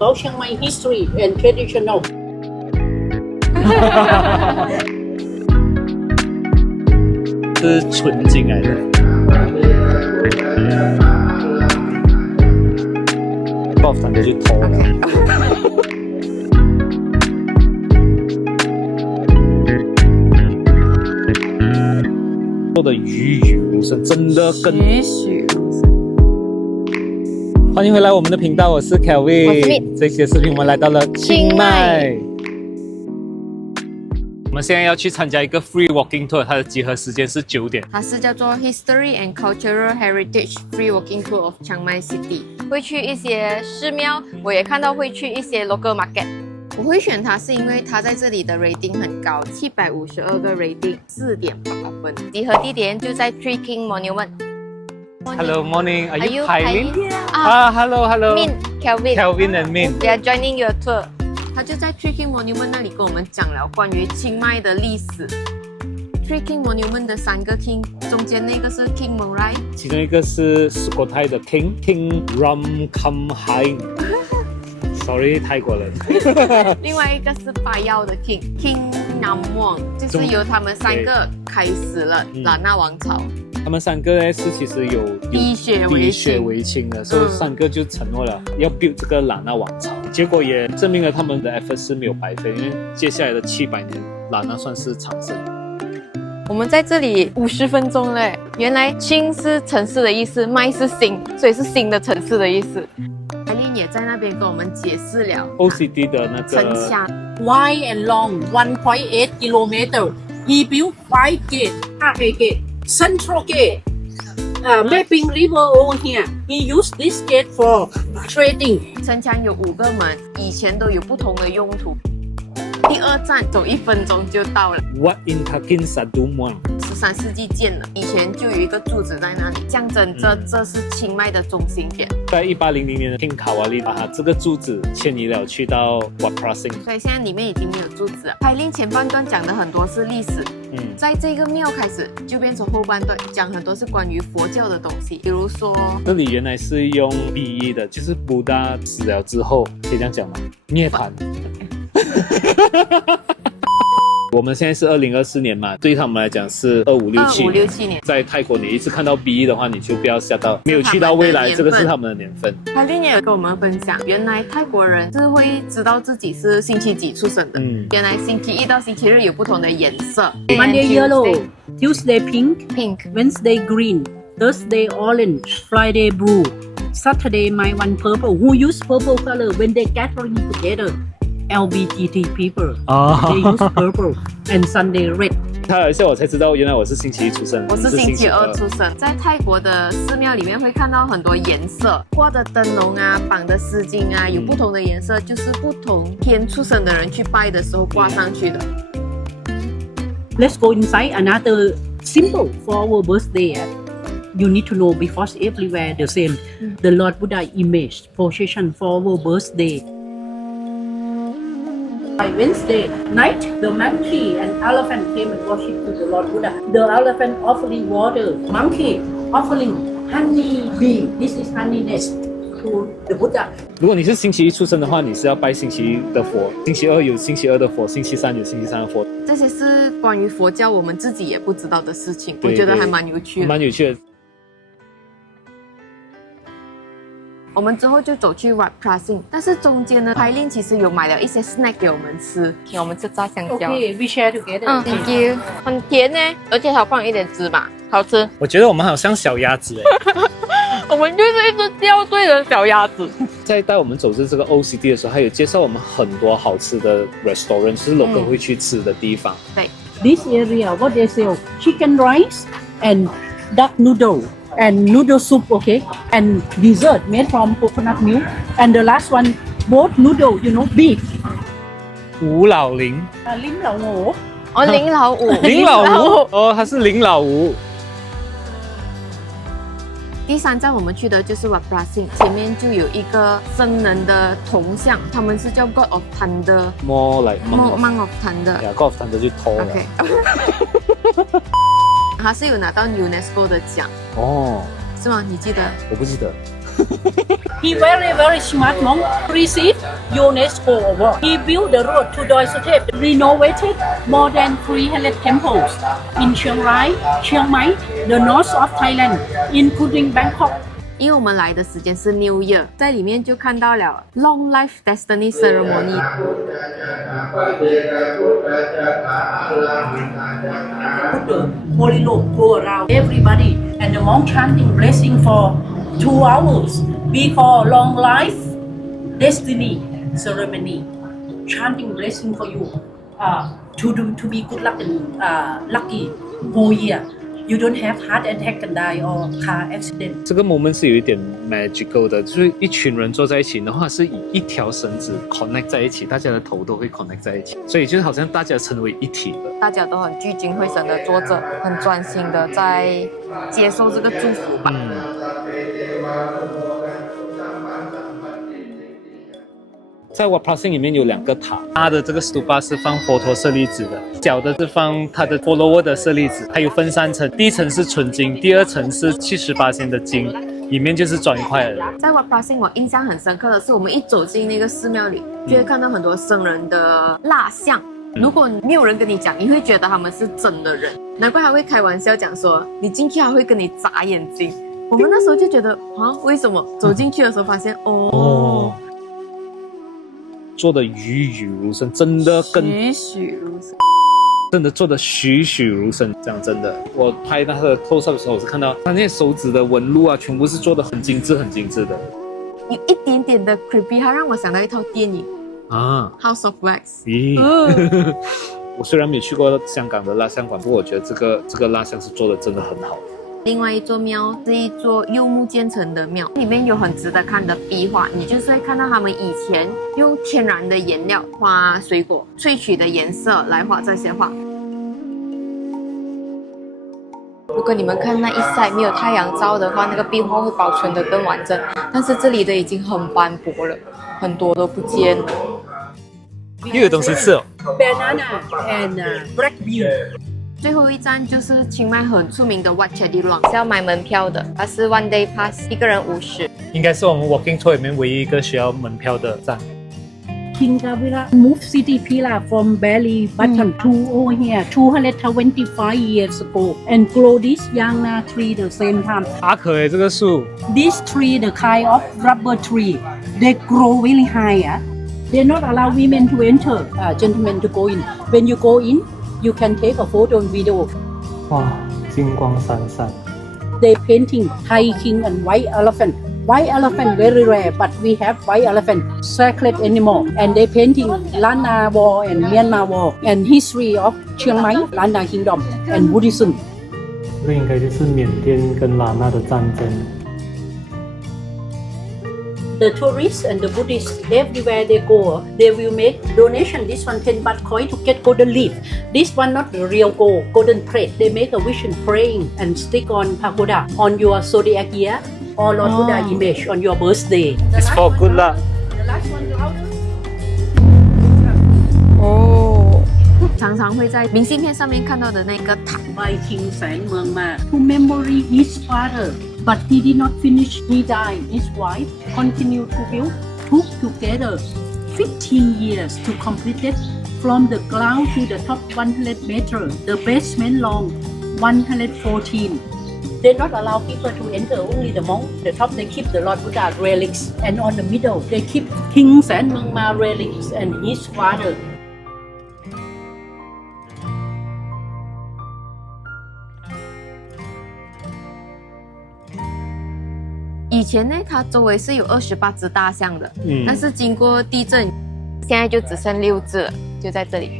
about Chiang Mai history and traditional. 是纯金来的。爆反的就偷了。做的栩栩如生，真的跟栩栩如生。欢迎回来我们的频道，我是 Kelvin， 我是 Min。这期的视频我们来到了清迈。我们现在要去参加一个 free walking tour， 它的集合时间是9点。它是叫做 History and Cultural Heritage Free Walking Tour of Chiang Mai City， 会去一些寺庙，我也看到会去一些 local market。我会选它是因为它在这里的 rating 很高，752个 rating，4.8分。集合地点就在 Three King Monument。Hello morning. Are you Pailing? Hello. Min, Kelvin. Kelvin and Min. We are joining your tour. 他就在 Three King Monument 那里跟我们讲了关于清迈的历史。Three King Monument 的3个 King， 中间那个是 King Morai， 其中一个是 Sukhothai 的 King Ramkhamhaeng。Sorry， 泰国人。另外一个是巴耀的 King Namwong， 就是由他们3个开始了喇纳王朝。他们3个呢是其实有滴血为亲的，所以3个就承诺了要 build 这个喇纳王朝，结果也证明了他们的 effort 是没有白费，因为接下来的700年，喇纳算是长生。我们在这里50分钟嘞，原来清是城市的意思，迈是新，所以是新的城市的意思。海琳也在那边跟我们解释了 OCD 的那城个墙 Wide and long, 1.8 kilometer. He built 5 gates, Arcade Gate, Central Gate, Mapping River over here. He used this gate for trading. 城墙有5个门，以前都有不同的用途。第2站走1分钟就到了。Wat Intakin Sadumuang。13世纪建的，以前就有一个柱子在那里，象征着这是清迈的中心点。在1800年的 King Kawali 把这个柱子迁移了去到 Wat Prasing， 所以现在里面已经没有柱子了。海令前半段讲的很多是历史，在这个庙开始就变成后半段讲很多是关于佛教的东西，比如说这里原来是用 BE 的，就是布达死了之后，可以这样讲吗？涅槃。我们现在是2024年嘛，对于他们来讲是2567年。在泰国，你一次看到 BE 的话，你就不要吓到，没有去到未来，这个是他们的年份。海令也有跟我们分享，原来泰国人是会知道自己是星期几出生的。原来星期一到星期日有不同的颜色。Monday yellow, Tuesday pink, Wednesday green, Thursday orange, Friday blue, Saturday my one purple. Who use purple color when they gathering together?LGBT people, they use purple, and Sunday red. 他有一下我才知道，原来我是星期一出生，我是星期2出生。在泰国的寺庙里面会看到很多颜色，挂的灯笼啊，绑的丝巾啊，有不同的颜色，就是不同天出生的人去拜的时候挂上去的。Let's go inside another symbol for our birthday. You need to know because everywhere the same. The Lord Buddha image position for our birthday.By Wednesday night, the monkey and elephant came and worship to the Lord Buddha. The elephant offering water, monkey offering honey bee. This is honey nest to the Buddha. 如果你是星期一出生的话，你是要拜星期一的佛；星期2有星期2的佛，星期3有星期3的佛。这些是关于佛教我们自己也不知道的事情，我觉得还蛮有趣的。蛮有趣的。我们之后就走去 Wat Prasing， 但是中间呢，海令其实有买了一些 snack 给我们吃，给我们吃炸香蕉。Okay, we share together. Thank you。很甜呢，而且还放一点芝麻，好吃。我觉得我们好像小鸭子哎。我们就是一只掉队的小鸭子。在带我们走至这个 OCD 的时候，还有介绍我们很多好吃的 restaurant， 就是 local 会去吃的地方。对。This area, what they sell? Chicken rice and duck noodle.And noodle soup, okay? And dessert made from coconut milk. And the last one, both noodle, beef. 吴老林。林老五。哦，林老五。林老吴。哦，他是林老吴。第3站我们去的就是 Wat Prasing， 前面就有一个僧人的铜像，他们是叫 God of Thunder。More like Monk of Thunder。Yeah, God of Thunder 就偷了。Okay. 他是有拿到 UNESCO 的奖哦，是吗？你记得？我不记得。He very smart monk. Received UNESCO award. He built the road to Doi Suthep. Renovated more than 300 temples in Chiang Rai, Chiang Mai, the north of Thailand, including Bangkok. 因为我们来的时间是New Year，在里面就看到了 Long Life Destiny Ceremony。Put the holy robe go around everybody, and the monk chanting blessing for 2 hours. We call long life destiny ceremony. Chanting blessing for you, to be good luck and lucky whole year. You don't have heart attack and die or car accident. 这个 moment 是有一点 magical 的，就是一群人坐在一起的话，是以一条绳子 connect 在一起，大家的头都会 connect 在一起，所以就好像大家成为一体了。大家都很聚精会神的坐着，很专心的在接受这个祝福吧。在 Wat Phra Sing 里面有2个塔，它的这个 stupa 是放佛陀舍利子的，小的是放它的 follower 的舍利子，还有分3层，第1层是纯金，第2层是70%的金，里面就是砖块了。在 Wat Phra Sing 我印象很深刻的是，我们一走进那个寺庙里，就会看到很多僧人的蜡像。如果没有人跟你讲，你会觉得他们是真的人，难怪他会开玩笑讲说，你进去还会跟你眨眼睛。我们那时候就觉得啊，为什么？走进去的时候发现哦。做的栩栩如生，真的跟栩栩如生，真的做的栩栩如生，这样真的。我拍那个 close up 的时候，我是看到他那些手指的纹路啊，全部是做的很精致、很精致的。有一点点的 creepy， 它让我想到一套电影啊，《House of Wax》。咦，我虽然没去过香港的蜡像馆，不过我觉得这个蜡像是做的真的很好。另外一座庙是一座柚木建成的庙，里面有很值得看的壁画，你就是会看到他们以前用天然的颜料画水果萃取的颜色来画这些画。如果你们看那一晒没有太阳照的话，那个壁画会保存得更完整，但是这里的已经很斑驳了，很多都不见了。又有东西吃哦 Banana and black bean. 最后一站就是清迈很出名的 Wat Chedilong， 是要买门票的，它是 one day pass， 一个人50。应该是我们 walking tour 里面唯一一个需要门票的站。King Kavira moved City Pila from Bali Button to over here 225 years ago and grow this Yangna tree the same time. 爬可诶，这个树。This tree, the kind of rubber tree, they grow really high. They not allow women to enter, gentlemen to go in. When you go in, you can take a photo and video. 哇，金光闪闪。They painting Thai king and white elephant. White elephant very rare, but we have white elephant, sacred animal. And they painting Lana War and Myanmar War and history of Chiang Mai, Lana Kingdom and Buddhism. 这应该就是缅甸跟拉纳的战争。The tourists and the Buddhists, everywhere they go, they will make donation. This one 10 baht coin to get golden leaf. This one not the real gold, golden thread. They make a vision praying and stick on pagoda on your zodiac year or Lord Buddha image on your birthday. It's for good luck. The last one louder. 哦，常常会在明信片上面看到的那个塔。 By King Sang Meung Ma to memory his father. But he did not finish. He died. His wife continued to build. Took together 15 years to complete it. From the ground to the top 100 meters. The basement long 114. They not allow people to enter. Only the monk. The top they keep the Lord Buddha relics, and on the middle they keep King San Meung Ma relics and his father. 以前呢，它周围是有28只大象的，但是经过地震，现在就只剩6只了，就在这里。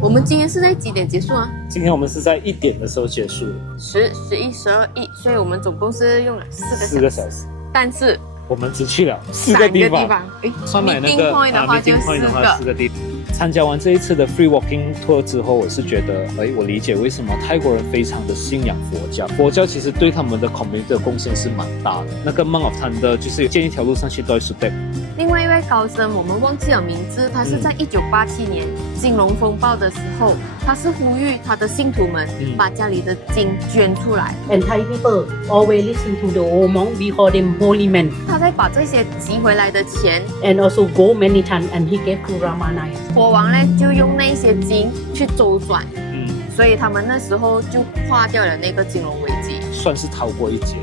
我们今天是在几点结束啊？今天我们是在1点的时候结束10、11、12、1，所以我们总共是用了4个小时。但是我们只去了4个地方，诶，算买那个 meeting point 的话就meeting point 的话4 4个地方。参加完这一次的 free walking tour 之后，我是觉得，我理解为什么泰国人非常的信仰佛教。佛教其实对他们的 community 的贡献是蛮大的。那个 Monk of Thunder 就是建一条路上去Doi Sutek。另外一位高僧，我们忘记了名字，他是在1987年金融风暴的时候，他是呼吁他的信徒们把家里的金捐出来。And Thai people always listen to the old monk. We call them holy men. 他再把这些集回来的钱 And also gold many times, and he gave to Ramanaya. 国王呢就用那些金去周转，所以他们那时候就化掉了那个金融危机，算是逃过一劫。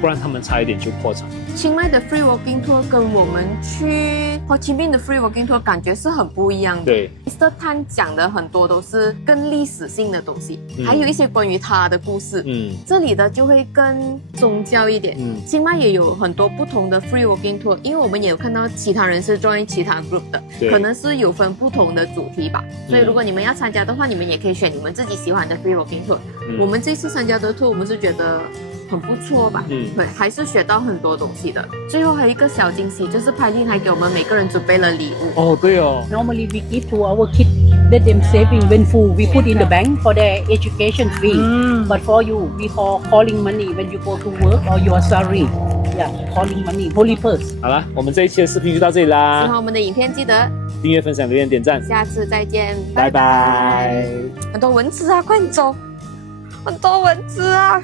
不然他们差一点就破产。清迈的 free walking tour 跟我们去 Ho Chi Minh 的 free walking tour 感觉是很不一样的。对 Mr. Tan 讲的很多都是更历史性的东西，还有一些关于他的故事。这里的就会更宗教一点。清迈也有很多不同的 free walking tour， 因为我们也有看到其他人是 join 其他 group 的，可能是有分不同的主题吧。所以如果你们要参加的话，你们也可以选你们自己喜欢的 free walking tour。我们这次参加的 tour， 我们是觉得很不错吧，对，还是学到很多东西的。最后还有一个小惊喜，就是派令还给我们每个人准备了礼物。哦，对哦。Normally we give to our kids, let them saving when full. We put in the bank for their education fee. But for you, we call calling money when you go to work or your salary. Yeah, calling money, holy purse. 好了，我们这一期的视频就到这里喜啦。欢我们的影片，记得订阅、分享、留言、点赞。下次再见，拜拜。很多蚊子啊，快点走，很多蚊子啊。